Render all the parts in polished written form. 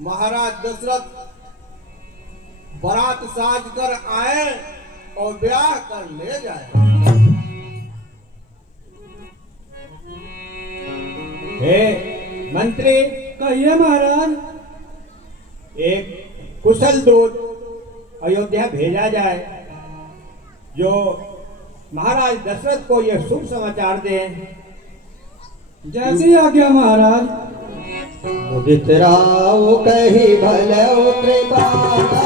महाराज दशरथ बारात साज कर आए और ब्याह कर ले जाए। हे मंत्री, कहिए महाराज। एक कुशल दूत अयोध्या भेजा जाए जो महाराज दशरथ को यह शुभ समाचार दें। जैसी आज्ञा महाराज। उदित राव कही भले कृपाला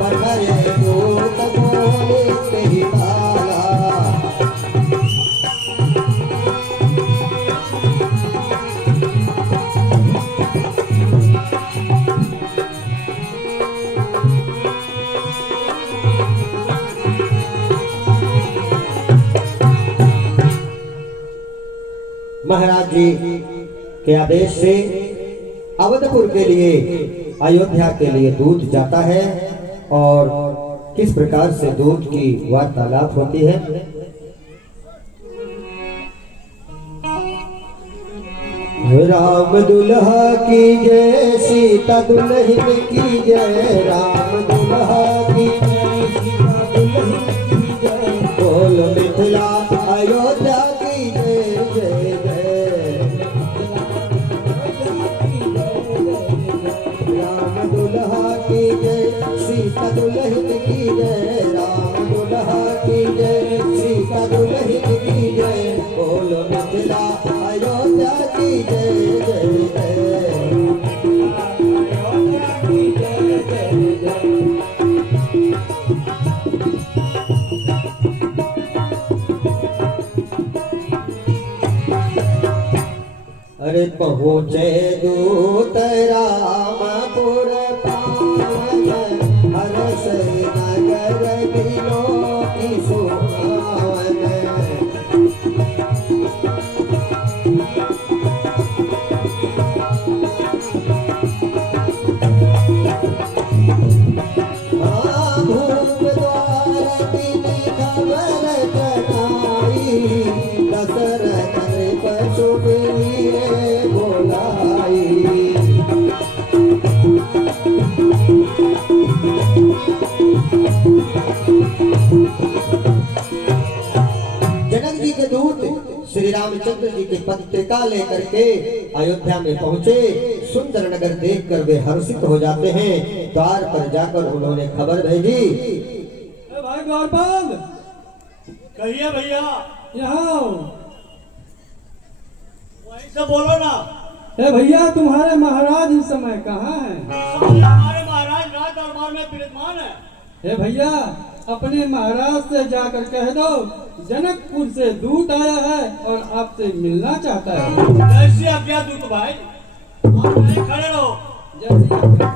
बढ़े दूत बोले कही बाला। महाराज जी के आदेश से अवधपुर के लिए अयोध्या के लिए दूत जाता है और किस प्रकार से दूत की वार्तालाप होती है। राम दुल्हा की जय सीता दुल्हन की जय। राम दुल्हा की जय सीता दुल्हन की जय। बोल मिथिला अयोध्या की जय जय जय। राम दुल्हा की जय सीता दुल्हन की जय। राम दुल्हा की जय सीता दुल्हन की जय। बोल मिथिला अयोध्या की जय जय जय। अयोध्या की जय जय जय। अरे पहुँचे दूत रामपुर पावन। हरस नगर दिलो की सुहावन। धूप द्वार की खबर जनाई। दशरथ नृप शुभ लिए बोलाई। जनक जी के दूत श्री रामचंद्र जी की पत्रिका लेकर के अयोध्या में पहुंचे। सुंदर नगर देखकर वे हर्षित हो जाते हैं। द्वार पर जाकर उन्होंने खबर भेजी। भाई द्वारपाल, कहिए भैया। यहाँ वहीं से बोलो ना। भैया तुम्हारे महाराज इस समय कहाँ हैं? हमारे महाराज राज दरबार में विराजमान है। भैया अपने महाराज से जाकर कह दो जनकपुर से दूत आया है और आपसे मिलना चाहता है। जैसी आज्ञा दूत भाई। आप वहीं खड़े रहो। जैसी आज्ञा।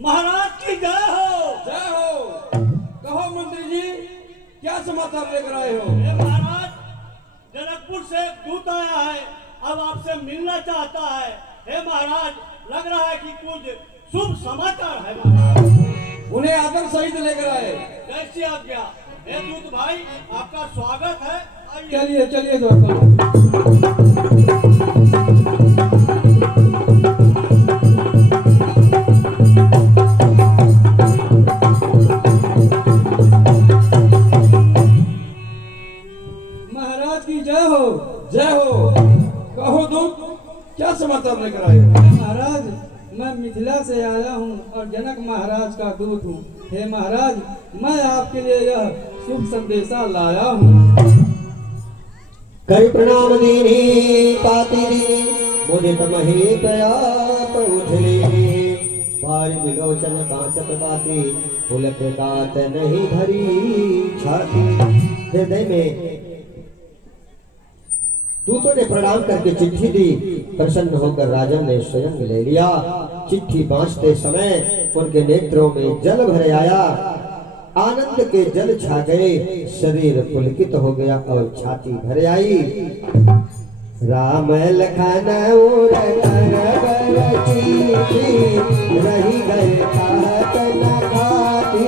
महाराज की जय हो। जय हो। कहो मंत्री जी, क्या समाचार लेकर आए हो? हे महाराज, जनकपुर से एक दूत आया है, अब आपसे मिलना चाहता है। हे महाराज, लग रहा है कि कुछ शुभ समाचार है महाराज। उन्हें आदर सहित लेकर आए। जैसी आज्ञा। हे दूत भाई, आपका स्वागत है। आइए। चलिए चलिए द्वारपाल। महाराज की जय हो। जय हो। कहो दूत, क्या समाचार लेकर आए हो? महाराज, मैं मिथिला से आया हूँ और जनक महाराज का दूत हूँ। हे महाराज, मैं आपके लिए यह शुभ संदेशा लाया हूँ। कर प्रणाम दीनी पाति दीनी। मुदित मही प्रयाप उठली। भारी विलोचन बाँचत बाती। पुलक कात नहीं धरी छाती। हृदय में दूतों ने प्रणाम करके चिट्ठी दी। प्रसन्न होकर राजा ने स्वयं ले लिया। चिट्ठी बांचते समय उनके नेत्रों में जल भर आया। आनंद के जल छा गए। शरीर पुलकित हो गया और छाती भर आई। राम लखन उर रही गए खात न खाती।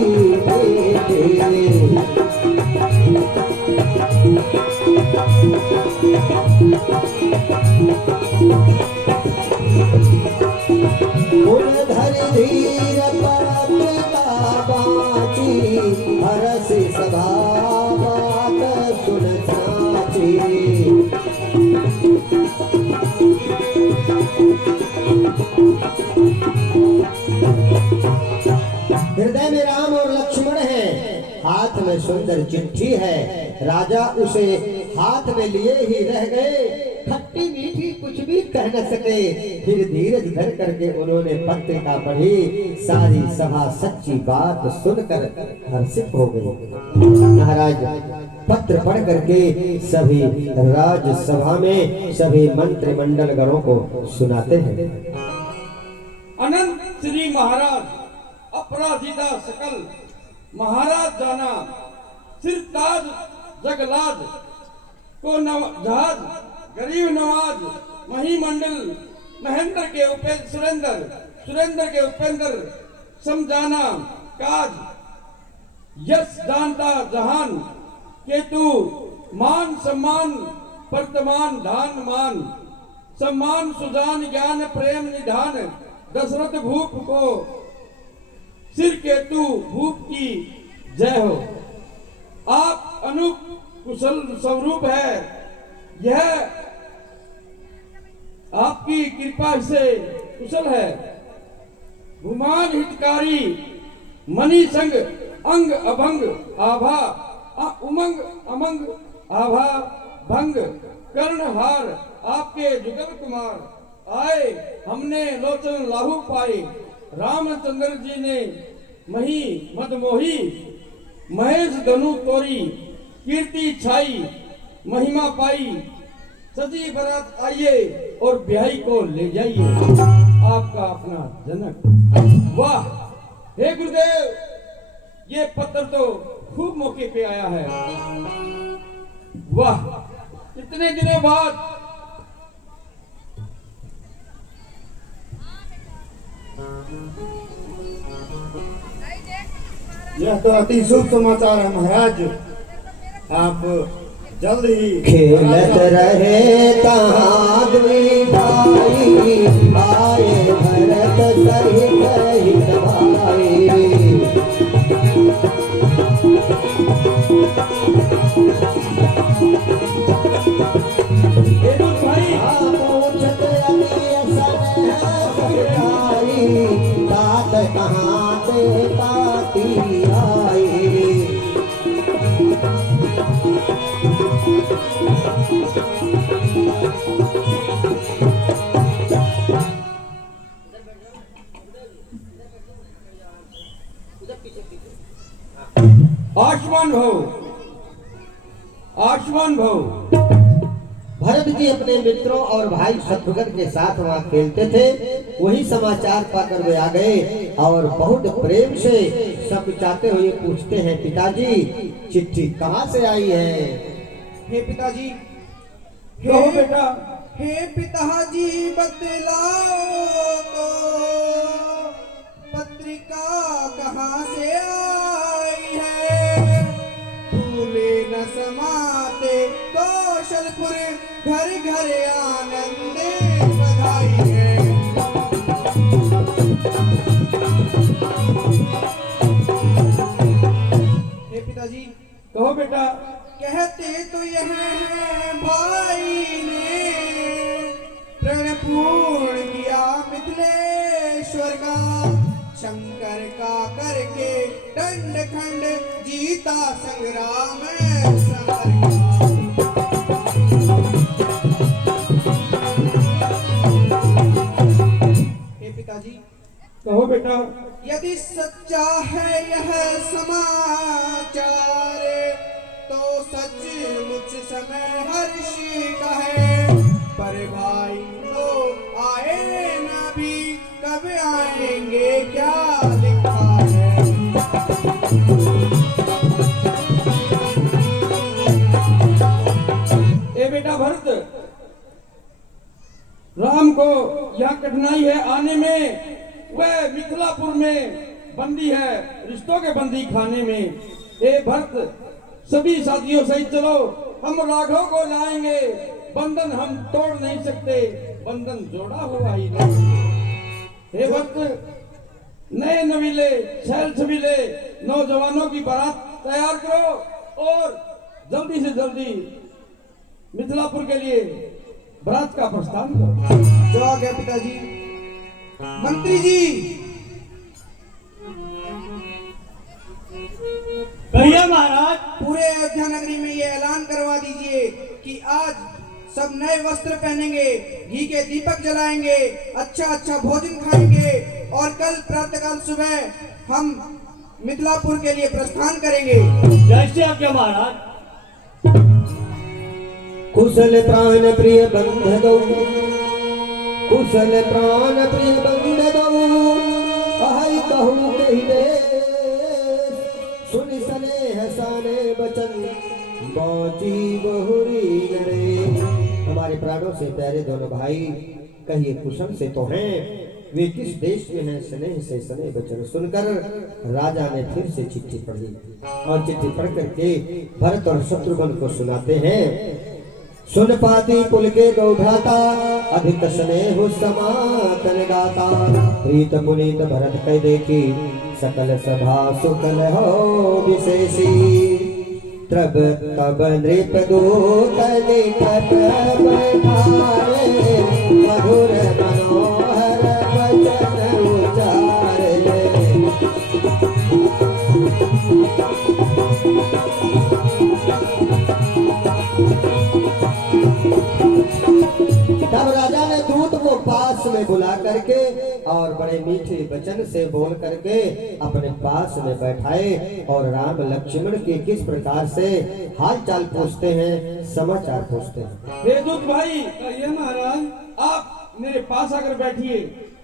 गुण धरि धीर पराक्रता बाची, हरस सभा बात सुन साची। हृदय में राम और लक्ष्मण है, हाथ में सुंदर चिट्ठी है। राजा उसे हाथ में लिए ही रह गए, खट्टी मीठी कुछ भी कह न सके। फिर धीरज धर करके उन्होंने पत्रिका पढ़ी, सारी सभा सच्ची बात सुनकर हर्षित हो गई। महाराज पत्र पढ़ करके सभी राजसभा में सभी मंत्रिमंडल गणों को सुनाते हैं। अनंत श्री महाराज अपराजिता सकल, महाराज जाना सिर ताज जगलाज को जहाज गरीब नवाज, महिमंडल महेंद्र के उपेंद्र सुरेंद्र के उपेंद्र समझाना काज, यश जानता जहान के तू मान सम्मान वर्तमान धान मान, सम्मान सुजान ज्ञान प्रेम निधान, दशरथ भूप को सिर केतु भूप की जय हो। आप अनूप कुशल स्वरूप है, यह आपकी कृपा से कुशल है। गुमान हितकारी मणि संग अंग अभंग आभा, उमंग अमंग आभा भंग कर्णहार, आपके जुगल कुमार आए हमने लोचन लाहू पाए। रामचंद्र जी ने मही मदमोही, महेश धनु तोरी, कीर्ति छाई महिमा पाई। सजी बरात आइए और ब्याही को ले जाइए, आपका अपना जनक। वाह हे गुरुदेव, ये पत्र तो खूब मौके पे आया है। वाह इतने दिनों बाद यह तो अति शुभ समाचार है महाराज। आप जल्द ही खेलत रहे तहाँ दुई भाई, आए भरत सहित हित भाई। पूछत तात कहाँ ते पाती आई। आयुष्मान भव, आयुष्मान भव। भरत जी अपने मित्रों और भाई शत्रुघ्न के साथ वहाँ खेलते थे, वही समाचार पाकर वे आ गए और बहुत प्रेम से सब चाहते हुए पूछते हैं, पिताजी चिट्ठी कहाँ से आई है? हे पिताजी, कहो बेटा। हे पिताजी बतलाओ तो पत्रिका कहाँ से आई है। भूले न समाते कौशलपुर, घर घर आनंद बधाई है। हे पिताजी, कहो बेटा। कहते तो यह है भाई ने प्रण पूर्ण किया मिथिलेश्वर का, शंकर का करके दंड खंड जीता संग्राम समर का। हे पिताजी, कहो बेटा। यदि सच्चा है यह समाचार तो सचमुच समय हर्षी का है। पर भाई तो आए न भी, कब आएंगे क्या लिखा है। ए बेटा भरत, राम को यह कठिनाई है आने में, वह मिथिलापुर में बंदी है, रिश्तों के बंदी खाने में। ए भरत, सभी साथियों सहित चलो, हम राघव को लाएंगे, बंधन हम तोड़ नहीं सकते, बंधन जोड़ा हुआ ही नहीं। हे भक्त, नए नवीले छैल छबीले नौजवानों की बारात तैयार करो और जल्दी से जल्दी मिथिलापुर के लिए बारात का प्रस्थान करो। जो आ गया पिताजी। मंत्री जी, कहिए महाराज। पूरे अयोध्या नगरी में ये ऐलान करवा दीजिए कि आज सब नए वस्त्र पहनेंगे, घी के दीपक जलाएंगे, अच्छा अच्छा भोजन खाएंगे और कल प्रातःकाल सुबह हम मिथिलापुर के लिए प्रस्थान करेंगे। जैसे आज्ञा महाराज। कुशल प्राण प्रिय बंधगौ, कुशल प्राण प्रिय बंधगौ, अहै कहूँ कहि दे, सुन स्नेह साने बचन, बाँची बहुरी नरे। हमारे प्राणों से प्यारे दोनों भाई, कहिए कुशल से तो हैं, वे किस देश में हैं? स्नेह से स्नेह बचन सुनकर राजा ने फिर से चिट्ठी पढ़ी और चिट्ठी पढ़ करके भरत और शत्रुघ्न को सुनाते हैं। सुन पाती कुल के गौ भ्राता, अधिक स्नेह समातन गाता, प्रीत पुनीत भरत कह देखी, सकल सभा सुकल हो विशेषी। तब तब नृप दूत निकट बैठारे, मधुर मनोहर वचन उचारे। तब राजा ने दूत को पास में बुला करके और बड़े मीठे वचन से बोल करके अपने पास में बैठाए और राम लक्ष्मण के किस प्रकार से हाल चाल पूछते हैं, समाचार पूछते हैं। हे दूत भाई, कहिए महाराज। आप मेरे पास आकर बैठिए।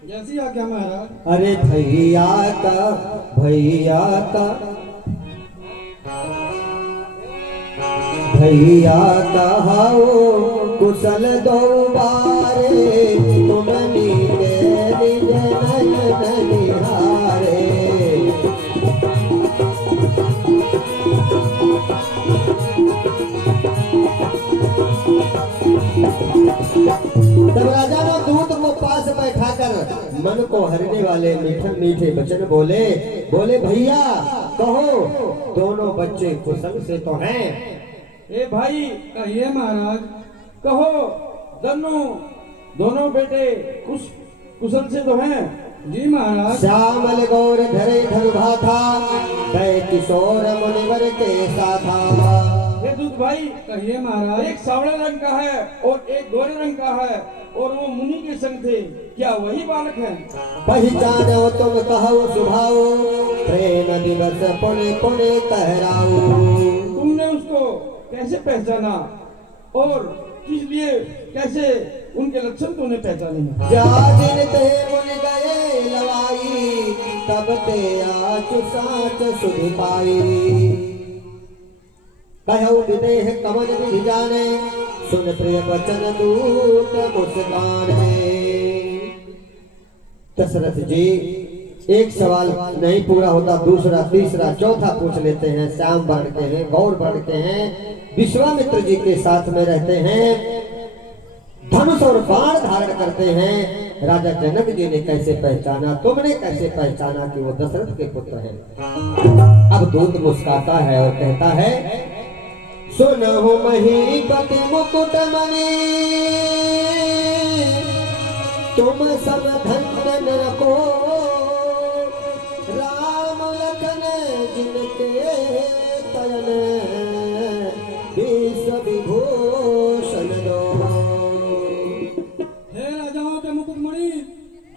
जैसी आज्ञा महाराज। अरे भैया का, भैया का, भैया कहाओ कुशल दो बारे, तुम नीके निज नयन निहारे। तब राजा ने दूत को पास बैठाकर मन को हरने वाले मीठे मीठे वचन बोले। बोले भैया कहो, दोनों बच्चे कुशल से तो हैं? ए भाई, कहिए महाराज। कहो दोनों बेटे कुशल से तो हैं? जी महाराज। श्यामल गौर धरे धनुभा था, कै किशोर मुनिवर के साथा। हे दूत भाई, कहिए महाराज। एक सावले रंग का है और एक गोरे रंग का है और वो मुनि के संग थे, क्या वही बालक है? पहचानो तुम कहो सुभाओ, प्रेम दिवस पुण्य पुण्य कहराओ। तुमने उसको कैसे पहचाना और किस लिए, कैसे उनके लक्षण तुमने पहचाने? जा दिन ते मुन गए लवाई, तब ते आचु साच सुधि पाई। कहु विदेह कमल विधि जाने, सुन प्रिय वचन दूत मुस्काने। दशरथ जी एक सवाल नहीं पूरा होता, दूसरा तीसरा चौथा पूछ लेते हैं। श्याम वर्ण के हैं, गौर वर्ण के हैं, विश्वामित्र जी के साथ में रहते हैं, धनुष और बाण धारण करते हैं। राजा जनक जी ने कैसे पहचाना, तुमने कैसे पहचाना कि वो दशरथ के पुत्र हैं? अब दूत मुस्काता है और कहता है, सुनहु महीपति मुकुट मणि, तुम सब धन्य नर को, राम लखन जिनके तयन, विश्व विभूषण दो। हे राजाओं के मुकुटमणि,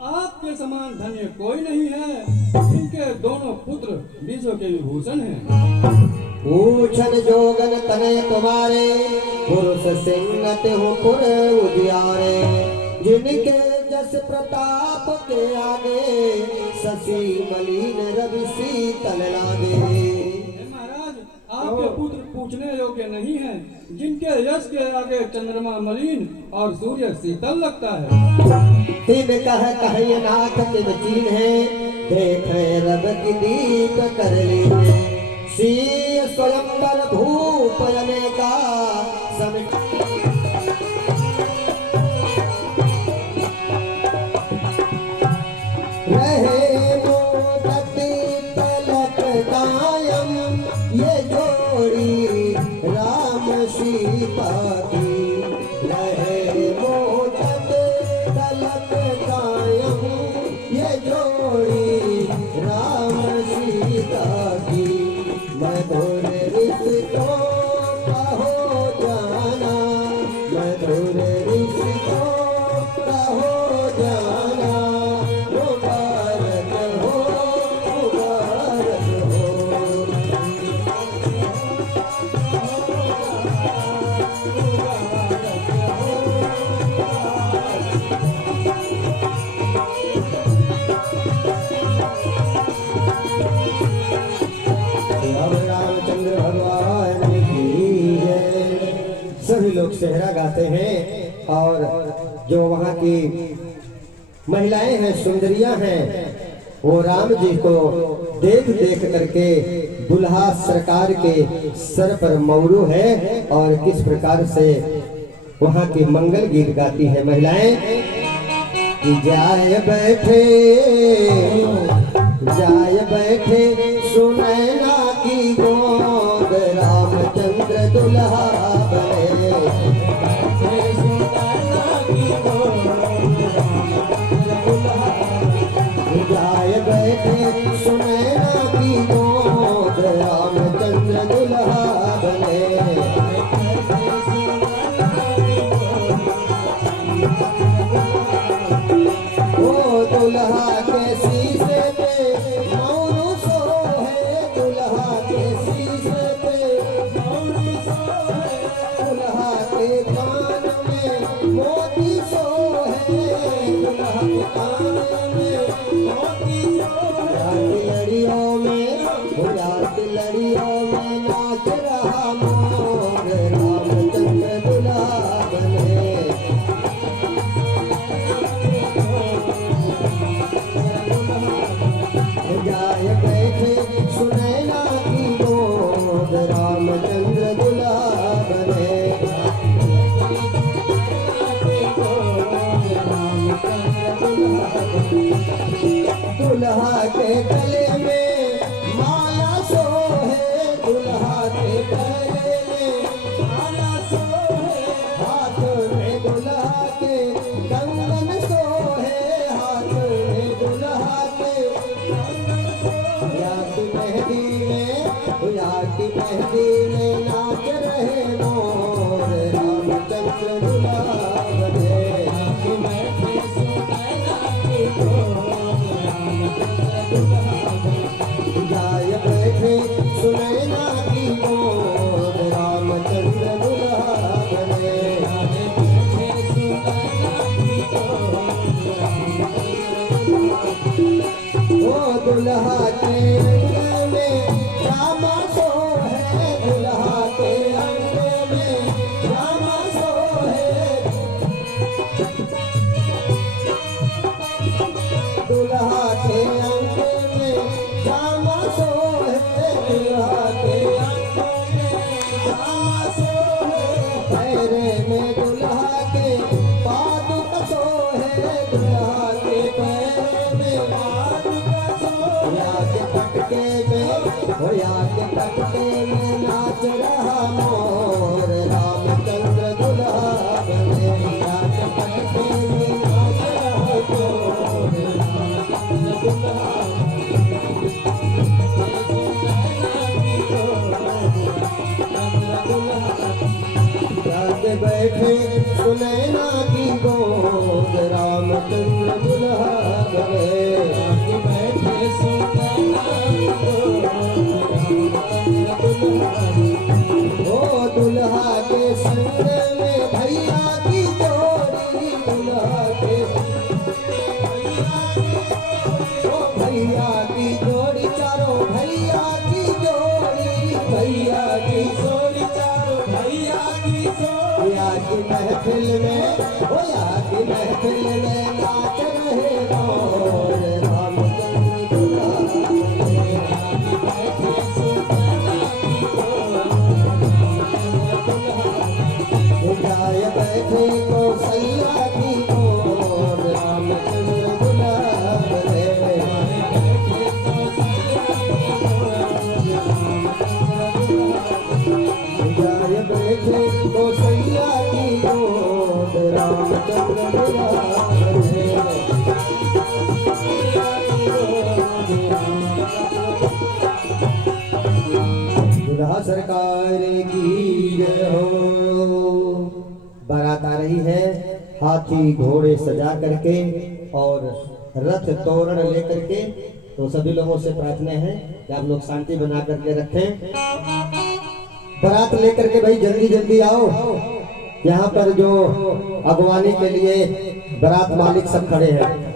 आपके समान धन्य कोई नहीं है। इनके दोनों पुत्र विश्व के विभूषण हैं। पूछन जोगन तनय तुम्हारे, पुरुष सिंगत हो पुर उजियारे। जिनके जस प्रताप के आगे, शशि मलिन रवि शीतल लागे। महाराज, आपके पुत्र पूछने योग्य नहीं है, जिनके यश के आगे चंद्रमा मलिन और सूर्य शीतल लगता है। तीन कह नाथ के चीन है, देख रब की दीप कर लीने। सी स्वयंवर भूप अनेका समित रहे मोदती पलक कायम ये जोड़ी राम सीता की रहे मोदत पलक कायम ये जोड़ी राम सीता की मधुर रिश्तों का हो जाना मधुर रिश्तों का हो जाना मुबारक हो मुबारक अब रामचंद्र भगवान की जय। सभी लोग सेहरा गाते हैं और जो वहाँ की महिलाएं हैं सुंदरियां हैं वो राम जी को देख देख करके दुल्हा सरकार के सर पर मौरू है और किस प्रकार से वहाँ की मंगल गीत गाती है महिलाएं कि जाए बैठे सुनैना की गोद रामचंद्र दुल्हा बने जाए बैठे सुनैना की गोद रामचंद्र दुल्हा बने ओ दुल्हा के शीशे पे मौरू सो है दुल्हा के शीशे पे मौरू सो है दुल्हा के कान में मोती सो है दुल्हा के कान में मोती सो है लड़ियों में लड़ियों में नाच रहा मोर रामचंद्र दुल्हा बने जाए बैठे सुनैना की गोद रामचंद्र दुल्हा बने दुल्हा के गले में माला सो है दुल्हा के गले में माला सो है हाथ में दुल्हा के कंगन सो है हाथ में दुल्हा के मेहंदी में नाच रहे मोर रामचंद्र दुल्हा बने जाए बैठे सुनैना की गोद रामचंद्र दुल्हा बने ओ दुल्हा के अंग में श्यामा सो है दुल्हा के अंग में श्यामा सो है दुल्हा के अंग में श्यामा सो है दुल्हा के अंग में श्यामा सो है पैरे में दुल्हा के पादुक सो है दुल्हा के पैरे में पादुक सो या के पटके में नाच रहा मोर रामचंद्र दुल्हा बने या के पटके में नाच रहा मोर रामचंद्र दुल्हा जाके बैठे सुनैना की गोद रामचंद्र दुल्हा बने जाके बैठे सुनैना ओ दुल्हा के संग में भैया की जोड़ी दुल्हा के ओ भैया की जोड़ी चारों भैया की जोड़ी भैया की जोड़ी चारों भैया की जोड़ी की महफिल में की महफिल में नाच रहे मोर रामचंद्र दुल्हा दुल्हा सरकार की जय हो। बारात आ रही है हाथी घोड़े सजा करके और रथ तोरण लेकर के। तो सभी लोगों से प्रार्थना है कि आप लोग शांति बना करके रखें। बारात लेकर के भाई जल्दी जल्दी आओ। यहाँ पर जो अगवानी के लिए बारात मालिक सब खड़े हैं।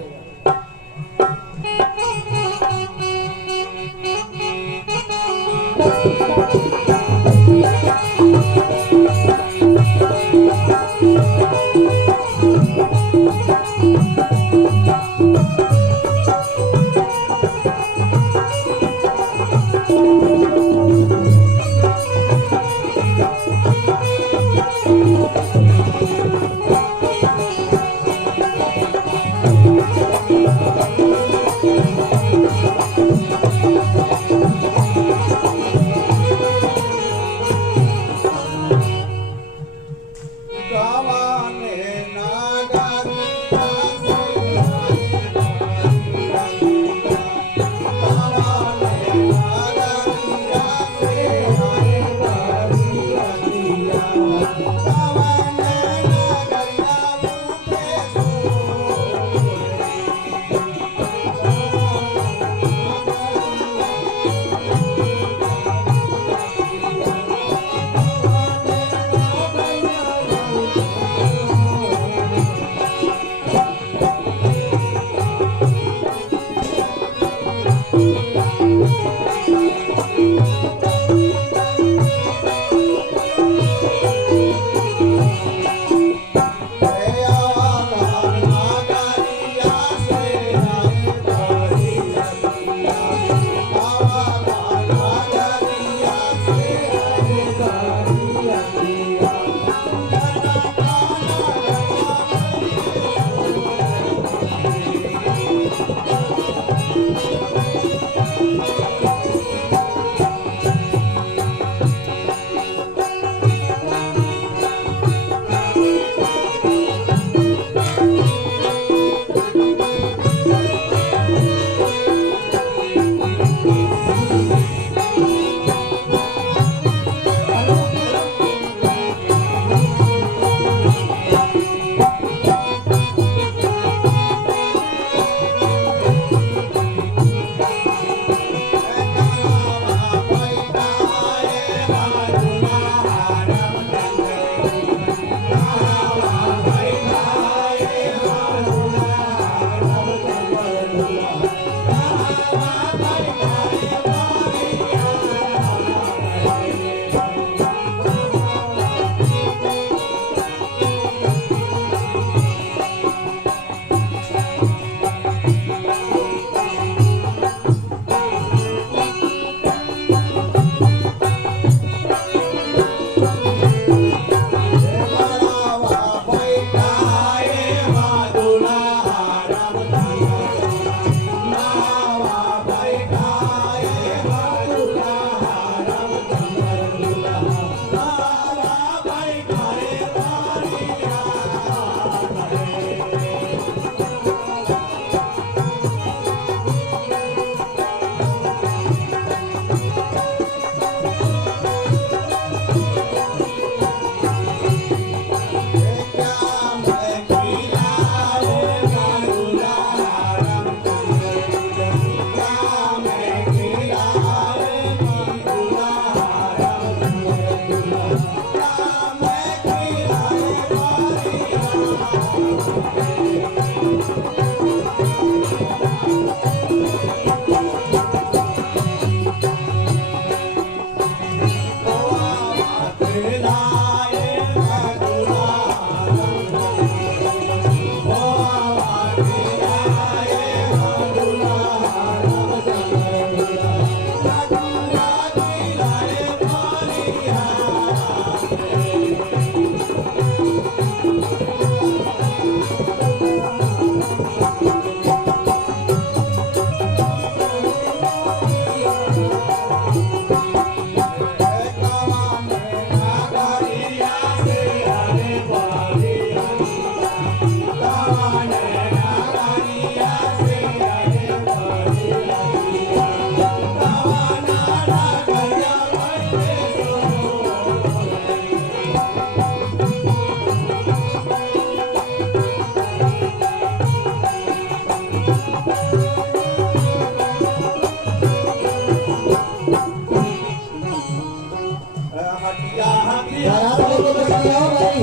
हटिया हटिया बारात लेके जल्दी आओ भाई।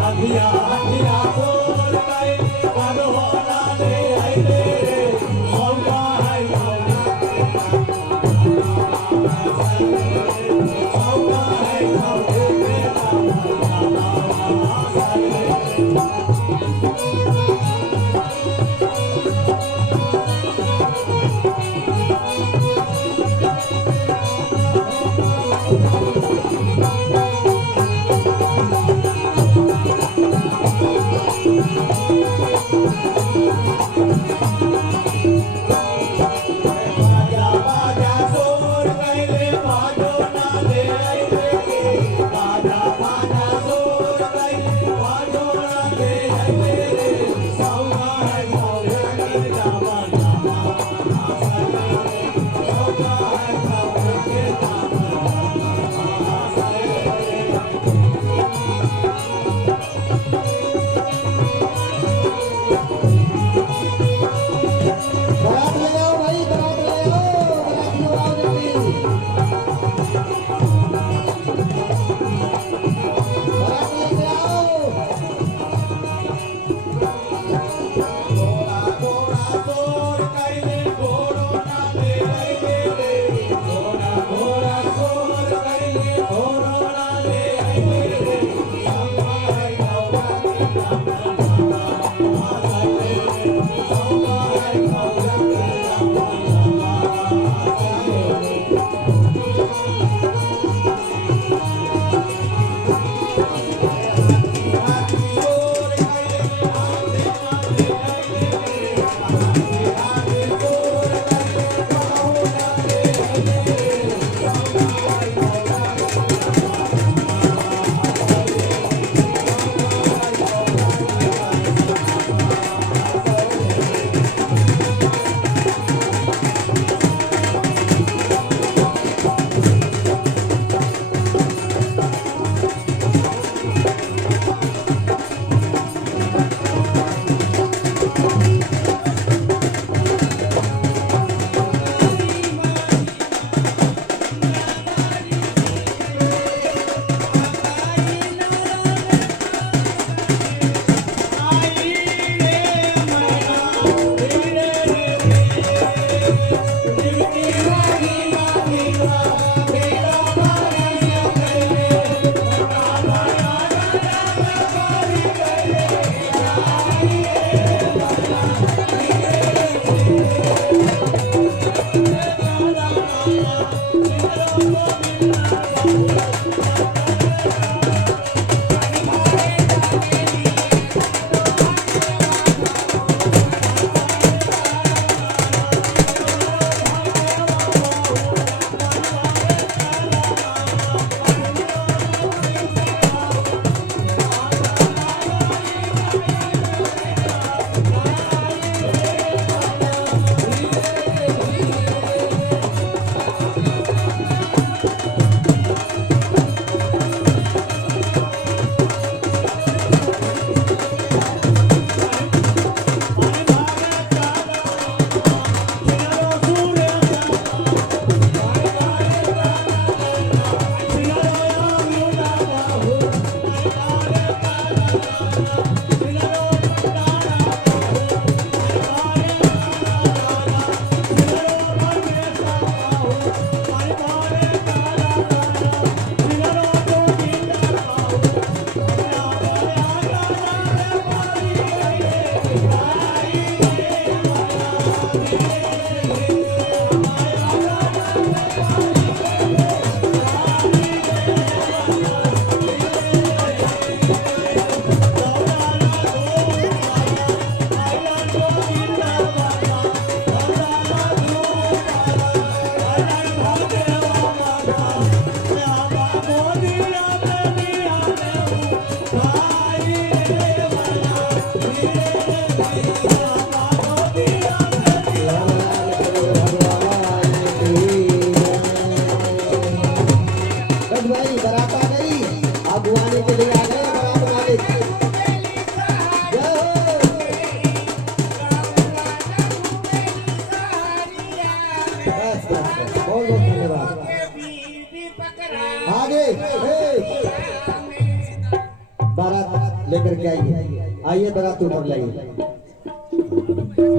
हटिया हटिया सोर गए कालो होला ले आइले रे सौगा है सौगा है बाजा बाजा सोर गए बाजो ना ले आइले रे बाजा बाजा सोर गए बाजो ना ले आइले रे सौगा है सौगा के जावा जावा सौगा है सौगा के बारात ले आओ भाई, बारात ले आओ, बारात ले आओ जल्दी। बारात लेके आओ। घोड़ा घोड़ा सोर कैले घोड़ो ना ले आइले रे घोड़ा घोड़ा सोर कैले घोड़ो ना ले आइले रे सौगा है सौगा के जावा जावा सौगा है सौगा के जावा सोर कैले आते ना ले आइले रे आते सोर कैले घोड़ो ना ले आइले रे सौगा है सौगा आई रे मैना रे गिरती वाली मानीवा मेरा बारी करे मोटा बड़ा राजा बारी करे आई बहुत बहुत धन्यवाद। आगे बारात लेकर के आइए, आइए बारात ऊपर लाइए,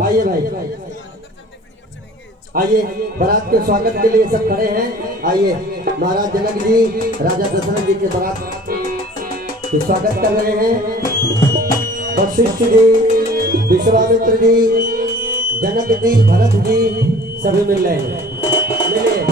आइए भाई आइए, बारात के स्वागत के लिए सब खड़े हैं। आइए महाराज जनक जी राजा दशरथ जी के बारात के स्वागत कर रहे हैं। वशिष्ठ जी, विश्वामित्र जी, जनक जी, भरत जी सभी मिल रहे हैं। मिलिए।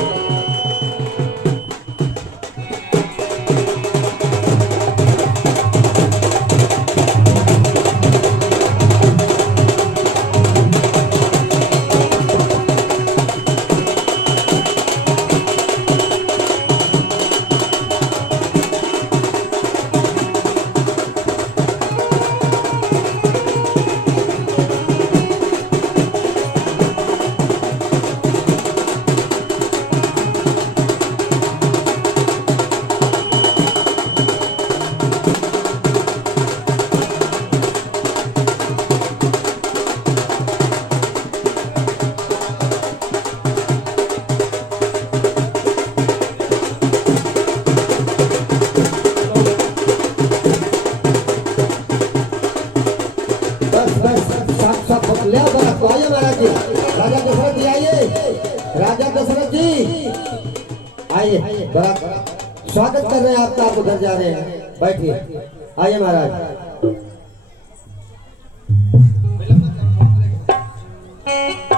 राजा दशरथ जी आइए, राजा दशरथ जी आइए, बड़ा स्वागत कर रहे हैं आपका। आप उधर जा रहे हैं, बैठिए। आइए महाराज।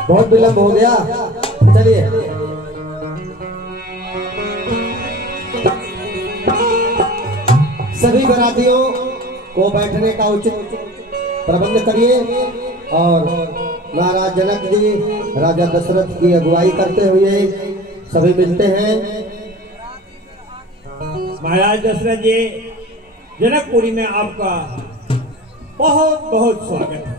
बहुत विलंब हो गया, चलिए। सभी बरातियों को बैठने का उचित प्रबंध करिए और महाराज जनक जी राजा दशरथ की अगुवाई करते हुए सभी मिलते हैं। महाराज दशरथ जी, जनकपुरी में आपका बहुत बहुत स्वागत है।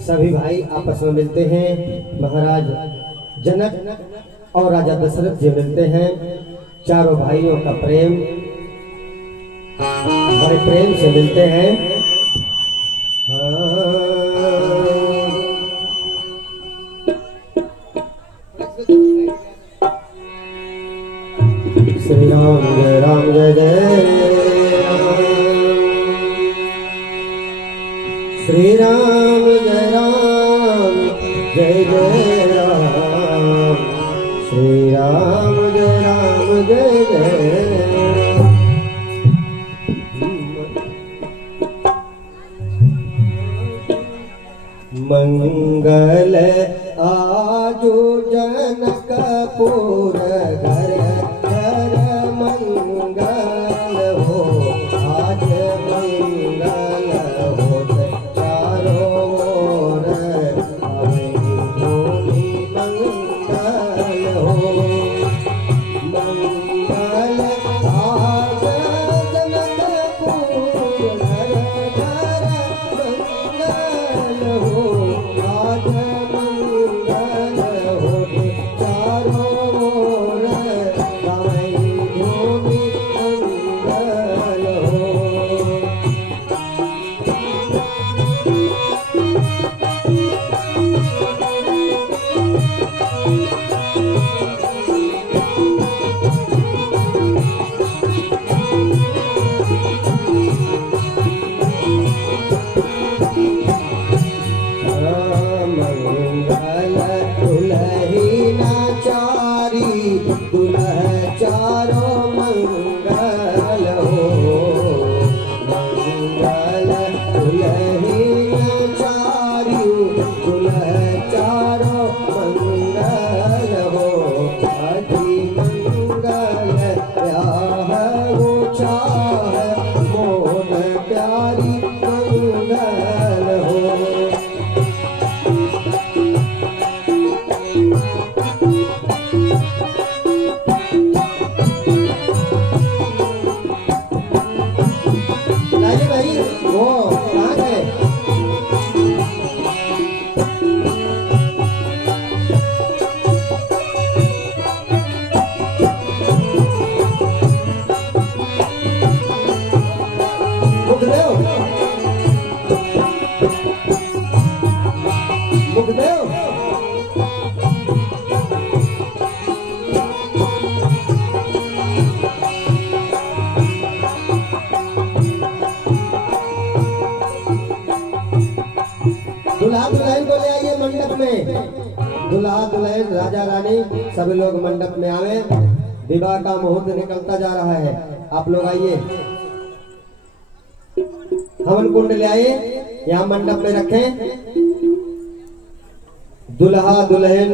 सभी भाई आपस में मिलते हैं। महाराज जनक और राजा दशरथ जी मिलते हैं। चारों भाइयों का प्रेम, बड़े प्रेम से मिलते हैं। श्री राम जय राम जय जय श्री राम जय राम जय जय राम श्री राम जय जय मंगल आजो जनकपुर घर घर मंगल हो आज मंगल हो चारों ओर दुल्हा दुल्हन को ले आइए मंडप में। दुल्हा दुल्हन राजा रानी सभी लोग मंडप में आवे। विवाह का मुहूर्त निकलता जा रहा है। आप लोग आइए, हवन कुंड ले आइए, यहाँ मंडप में रखें। दुल्हा दुल्हन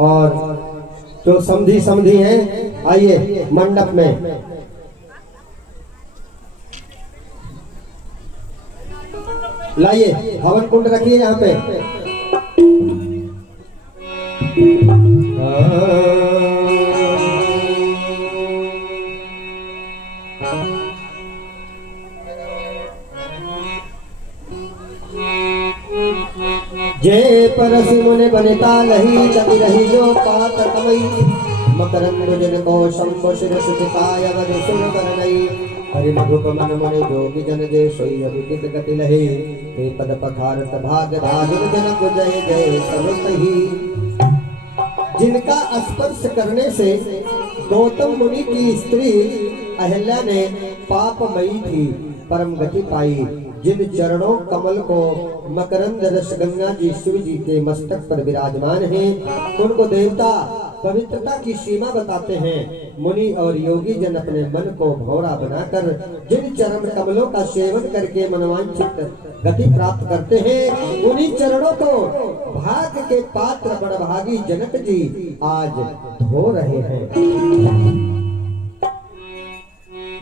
और जो समधी समधी हैं आइए मंडप में। लाइए, हवन कुंड रखिए यहाँ पे। जय परसि मुनि बनिता लही चति रही जो पात कमई मकरंद जन को शंभु शिर सुचिताय वद सुर करनई हरि मधुप मन मुनि जोगी जन जय सोई अभिजित गति लहे हे पद पखारत भाग भाजुन जन को जय जय सब सही। जिनका स्पर्श करने से गौतम मुनि की स्त्री अहल्या ने पापमयी थी परम गति पाई, जिन चरणों कमल को मकरंद रस गंगा जी शिव जी के मस्तक पर विराजमान हैं, उनको देवता पवित्रता की सीमा बताते हैं। मुनि और योगी जन अपने मन को भौरा बनाकर जिन चरण कमलों का सेवन करके मनवांछित गति प्राप्त करते हैं, उन्हीं चरणों को भाग्य के पात्र बड़भागी जनक जी आज धो रहे हैं।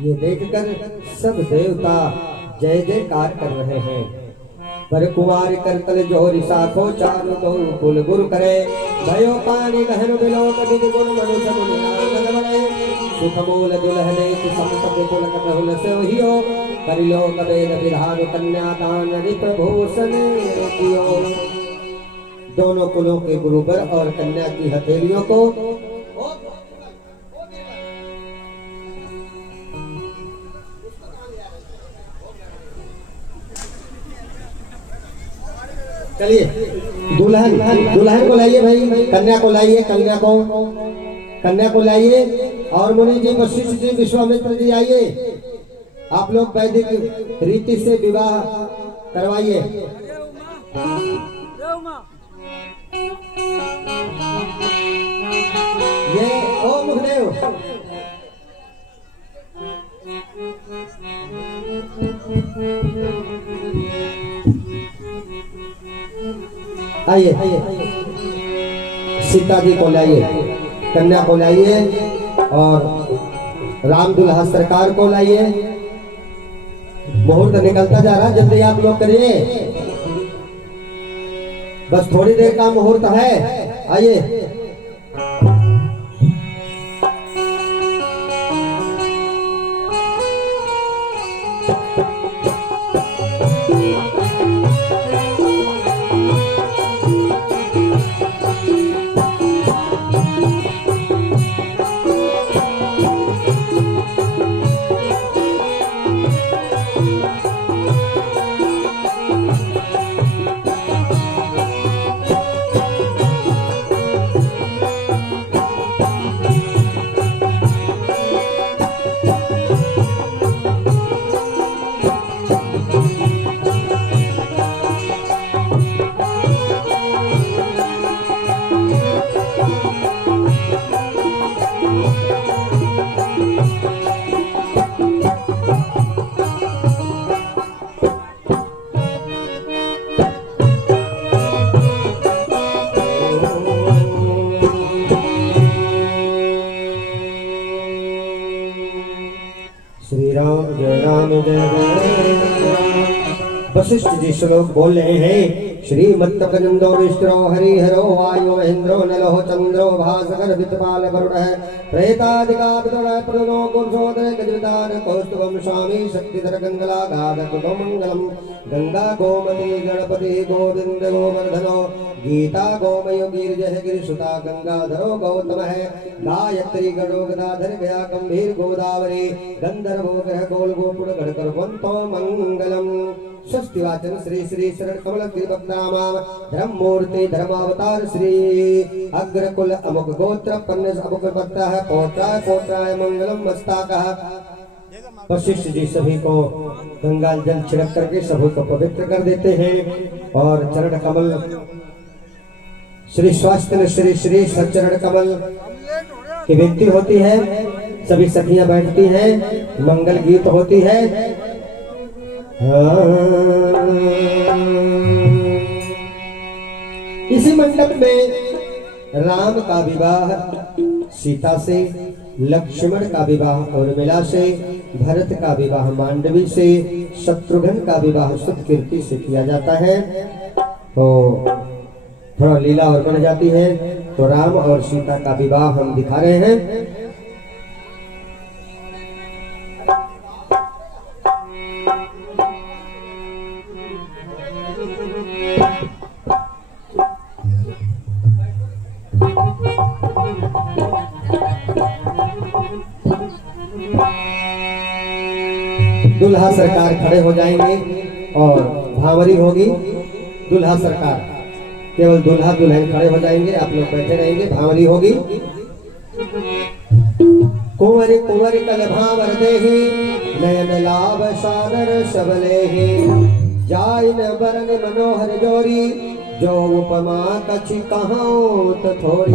ये देखकर सब देवता जय जयकार कर रहे हैं। पर कुमार करतल जोहरी साखो चारु तो कुल गुरु करे भयो पानी गहन बिलोक विधि गुण मनुष्य मुनि नारद बने सुख मूल दुल्हने की संपत्ति कुल कटहुल से हियो करिलो कवेद विधान कन्यादान रिप्रभूषण कियो। दोनों कुलों के गुरुवर और कन्या की हथेलियों को चलिए, दुल्हन दुल्हन को लाइए भाई, कन्या को लाइए, कन्या को लाइए। और मुनि जी वशिष्ठ जी विश्वामित्र जी आइए, आप लोग वैदिक रीति से विवाह करवाइए। ये ओ मुखदेव आइए, सीता जी को लाइए, कन्या को लाइए और राम दुल्हा सरकार को लाइए। मुहूर्त निकलता जा रहा, जल्दी आप लोग करिए, बस थोड़ी देर का मुहूर्त है। आइए, वशिष्ठ जी श्लोक बोल रहे हैं। श्रीमत्तकजंदो विष्णो हरिहरो वायु महेंद्रो नलो चंद्रो भास्कर वित्तपाल वरुणः प्रेतादिकापितरः प्रदनो कुंसोदर गजवितार कौस्तुभम स्वामी शक्तिधर गंगला गाधकुतो मंगलम गंगा गोमती गणपति गोविंद गोवर्धनो गीता गोमयो गिरिजह गिरिसुता गंगाधरो गौतम है गायत्री गणो गदाधर गया गंभीर गोदावरी गंधर्वो ग्रह गोल गोपुर गणकर वंतो मंगलम। षष्ठी वाचन श्री श्री शरण कमल त्रिभक्तामाम धर्ममूर्ति धर्मावतार श्री अग्रकुल अमुक गोत्र पन्नस अमुक भक्तः कोत्राय कोत्राय मंगलम मस्ताकः। वशिष्ठ जी सभी को गंगा जल छिड़क करके सभी को पवित्र कर देते हैं और चरण कमल श्री स्वास्थ्य श्री श्री सच्चरण कमल की विनती होती है। सभी सखियां बैठती हैं, मंगल गीत होती है। इसी मंडप में राम का विवाह सीता से, लक्ष्मण का विवाह उर्मिला से, भरत का विवाह मांडवी से, शत्रुघ्न का विवाह सुतकीर्ति से किया जाता है। तो थोड़ा लीला और बढ़ जाती है। तो राम और सीता का विवाह हम दिखा रहे हैं। दुल्हा सरकार खड़े हो जाएंगे और भावरी होगी। दुल्हा सरकार, केवल दुल्हा दुल्हन खड़े हो जाएंगे, आप लोग बैठे रहेंगे, भावरी होगी। कुंवर कुंवर कल भावर देहि, नयन लाभ सादर सबलेहि, जाय न बरन मनोहर जोरी, जो उपमा कछि कहाओ तो थोड़ी।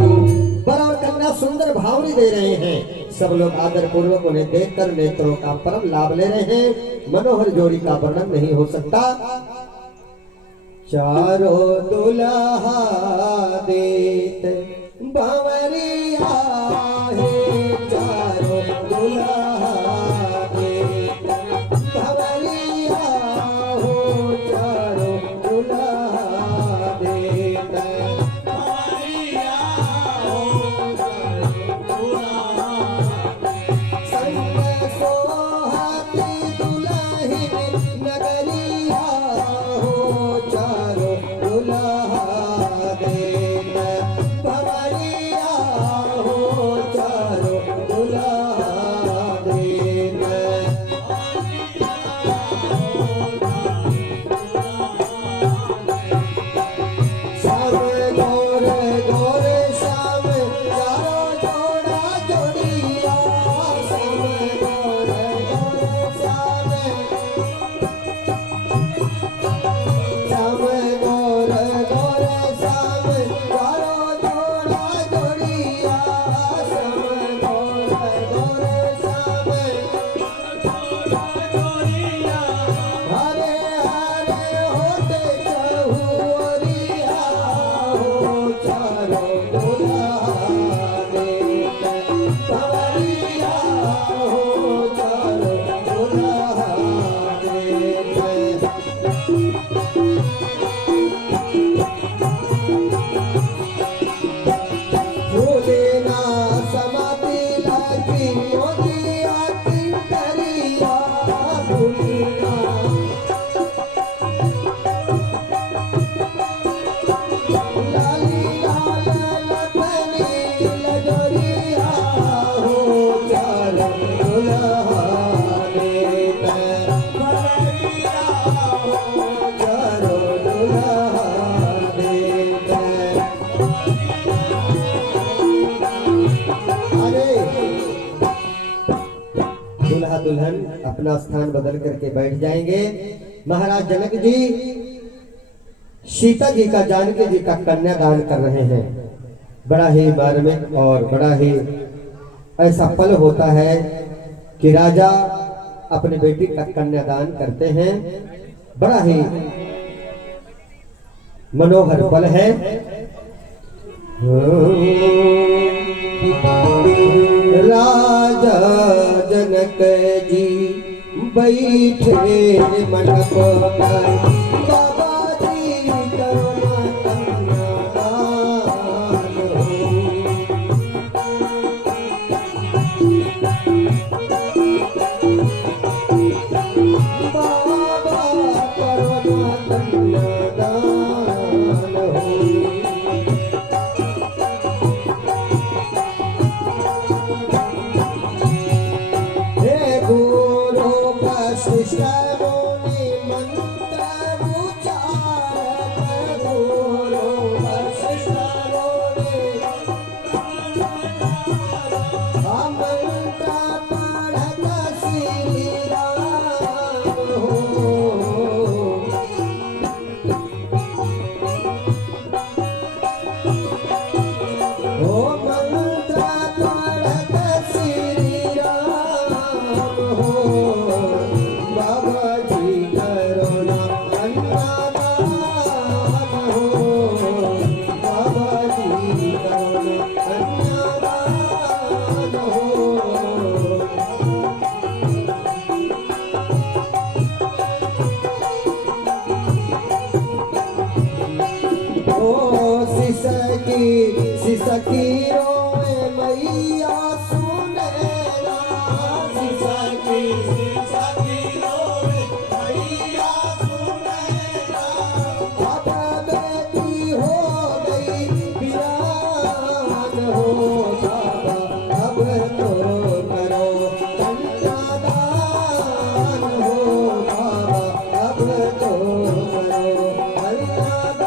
वर और कन्या सुंदर भावरी दे रहे हैं। सब लोग आदर पूर्वक उन्हें देखकर नेत्रों का परम लाभ ले रहे हैं। मनोहर जोड़ी का वर्णन नहीं हो सकता। चारों दुल्हा देत बावरिया है, चारों दुल्हा देत बावरिया हो, चारों दुल्हा देत बावरिया हो, संग सोहाती दुल्हन नगरिया हो, चारों दुल्हा देत बावरिया हो, चारों दुल्हा देत। श्याम गौर गौर श्याम चारों जोड़ा जोड़िया, श्याम गौर गौर श्याम, श्याम गौर गौर श्याम चारों जोड़ा जोड़िया, श्याम गौर गौर श्याम, हरे हरे होते चहुरिया हो, चारों दुल्हा देत बावरिया हो, चारों दुल्हा देत। फूले ना समाती लागी मोतिया की करिया, फूले ना लाली लाल लखनी लजरिया हो, चारों दुल्हा देत बावरिया हो, चारों दुल्हा देत। अरे दूल्हा दुल्हन अपना स्थान बदल करके बैठ जाएंगे। महाराज जनक जी सीता जी का, जानकी जी का कन्यादान कर रहे हैं। बड़ा ही मार्मिक और बड़ा ही ऐसा पल होता है कि राजा अपनी बेटी का कन्यादान करते हैं। बड़ा ही मनोहर पल है। राजा जनक जी बैठे मंडप पर, बाबा जी करुणा कन्यादान हो, बाबा करुणा कन्यादान हो। हे गुरु वशिष्ठ मुनि मंत्र सिसकी रोए मैया सुनेरा सखी सखी रोए मैया सुनैना अब बेटी हो गई बिरान हो बाबा अब तो करो कन्यादान हो बाबा अब तो करो कन्यादान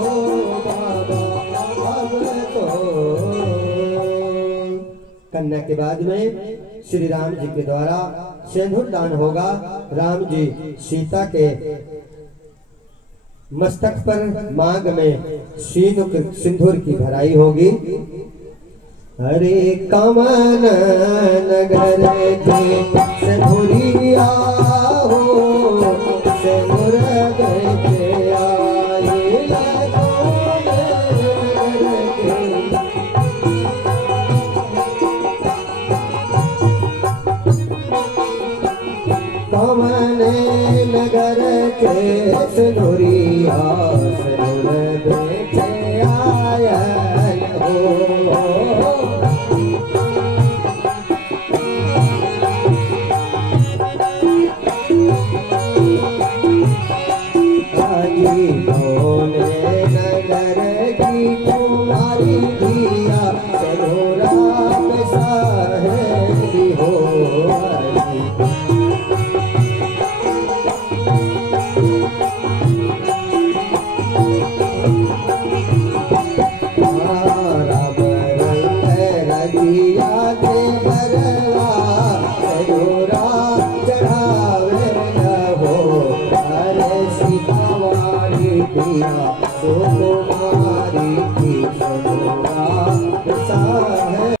हो बाबा अब तो। कन्या के बाद में श्री राम जी के द्वारा सिंदूर दान होगा। राम जी सीता के मस्तक पर मांग में सिंदूर की भराई होगी। हरे कमन नगर के सिंदूरिया हो सिंदूर बेचे आए लगोन नगर के। कमन नगर के सिंदूरिया सिंदूर बेचे आया हो। आजी होने नगर की कुमारी दिया सिंदूरा में साहेबी हो आजी। राम रंग रजिया के बरवा सिंदूरा चढ़ावे हो। अरे सीता वाली पिया सुकुमारी की सिंदूरा साहेबी